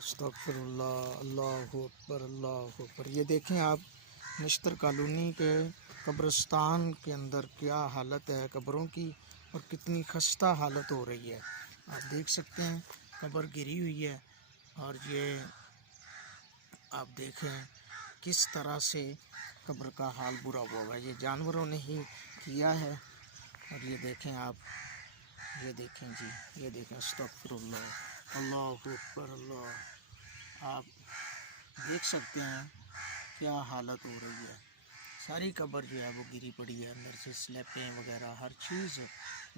अस्तगफिरुल्लाह, अल्लाहु अकबर, अल्लाहु अकबर। ये देखें आप, नश्तर कॉलोनी के कब्रिस्तान के अंदर क्या हालत है कब्रों की, और कितनी खस्ता हालत हो रही है। आप देख सकते हैं कब्र गिरी हुई है, और ये आप देखें किस तरह से कब्र का हाल बुरा हुआ है। ये जानवरों ने ही किया है। और ये देखें आप, ये देखें जी, ये देखें, अस्तगफिरुल्लाह, अल्लाहु अकबर, अल्लाह। आप देख सकते हैं क्या हालत हो रही है। सारी कब्र जो है वो गिरी पड़ी है, अंदर से स्लैपें वगैरह हर चीज़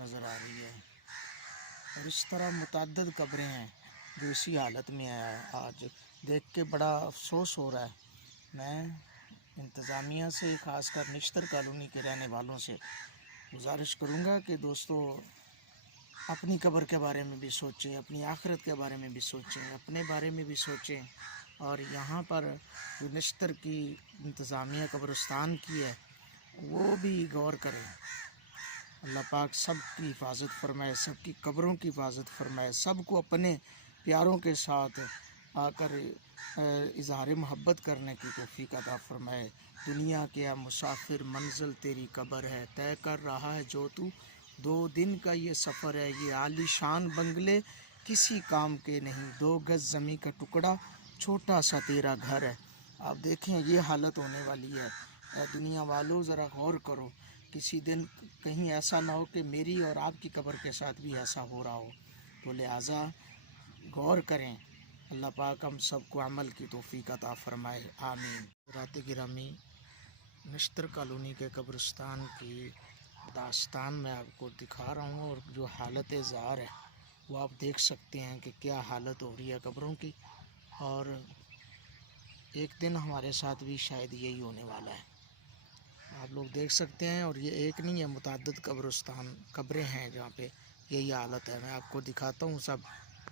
नज़र आ रही है। और इस तरह मुतअद्दिद कब्रें हैं जो इसी हालत में है। आज देख के बड़ा अफसोस हो रहा है। मैं इंतज़ामिया से, ख़ासकर नश्तर कॉलोनी के रहने वालों से गुजारिश करूँगा कि दोस्तों अपनी कब्र के बारे में भी सोचें, अपनी आखिरत के बारे में भी सोचें, अपने बारे में भी सोचें। और यहाँ पर जो नश्तर की इंतज़ामिया कब्रिस्तान की है वो भी गौर करें। अल्लाह पाक सब की हिफाजत फरमाए, सब की कब्रों की हिफाजत फरमाए, सब को अपने प्यारों के साथ आकर इज़हार मोहब्बत करने की तौफीक अता फरमाए। दुनिया के या मुसाफिर, मंजिल तेरी कब्र है, तय कर रहा है जो तू, 2 दिन का ये सफ़र है, ये आलीशान बंगले किसी काम के नहीं, 2 गज़ ज़मीं का टुकड़ा, छोटा सा तेरा घर है। आप देखें ये हालत होने वाली है। दुनिया वालों ज़रा गौर करो, किसी दिन कहीं ऐसा ना हो कि मेरी और आपकी कब्र के साथ भी ऐसा हो रहा हो। तो लिहाजा गौर करें। अल्लाह पाक हम सबको अमल की तौफीक अता फरमाए, आमीन। रात गिरामी, नश्तर कॉलोनी के कब्रिस्तान की दास्तान मैं आपको दिखा रहा हूँ, और जो हालत ज़ार है वो आप देख सकते हैं कि क्या हालत हो रही है कब्रों की। और एक दिन हमारे साथ भी शायद यही होने वाला है, आप लोग देख सकते हैं। और ये एक नहीं है, मुतअद्दिद कब्रिस्तान कब्रें हैं जहाँ पे यही हालत है। मैं आपको दिखाता हूँ सब।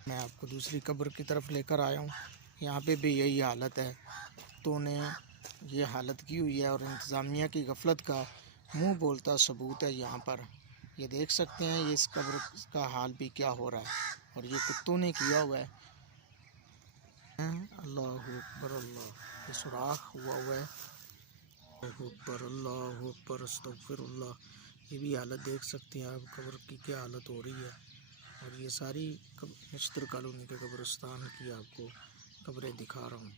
मैं आपको दूसरी कब्र की तरफ लेकर आया हूँ, यहाँ पे भी यही हालत है। तो ने ये हालत की हुई है, और इंतज़ामिया की गफलत का मुंह बोलता सबूत है यहाँ पर। ये देख सकते हैं ये इस कब्र का हाल भी क्या हो रहा है, और ये कुत्तों ने किया हुआ है। अल्लाहु अकबर, अल्लाह, ये सुराख हुआ है। अल्लाहु अकबर, अल्लाहु अकबर, अस्तगफिरुल्लाह। ये भी हालत देख सकते हैं आप, कब्र की क्या हालत हो रही है। और ये सारी नश्तर कॉलोनी के कब्रिस्तान की आपको कब्रें दिखा रहा हूँ।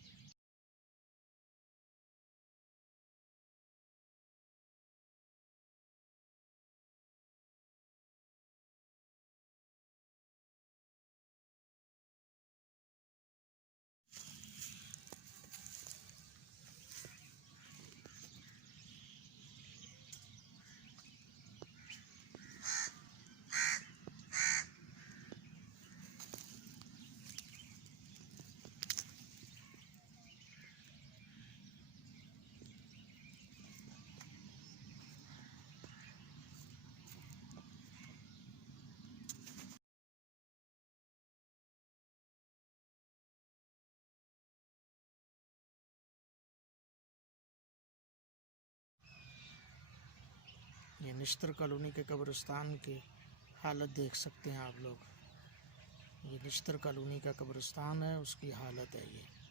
ये नश्तर कॉलोनी के कब्रिस्तान की हालत देख सकते हैं आप लोग। ये नश्तर कॉलोनी का कब्रिस्तान है, उसकी हालत है ये।